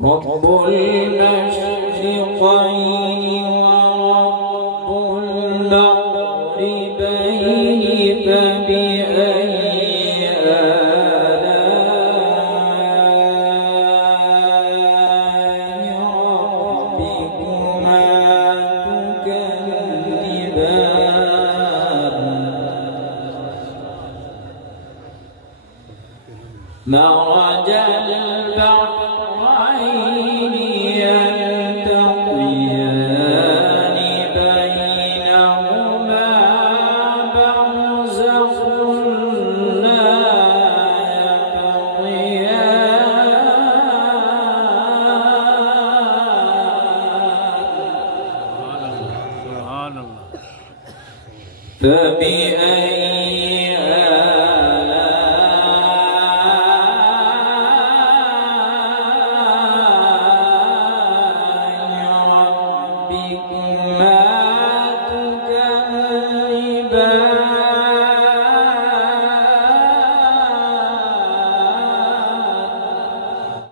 رب المشرقين ورب المغربين فبأي آلاء ربكما تكذبان مرج البحرين يلتقيان بينهما برزخ لا يبغيان فبأي ربكما تكذبان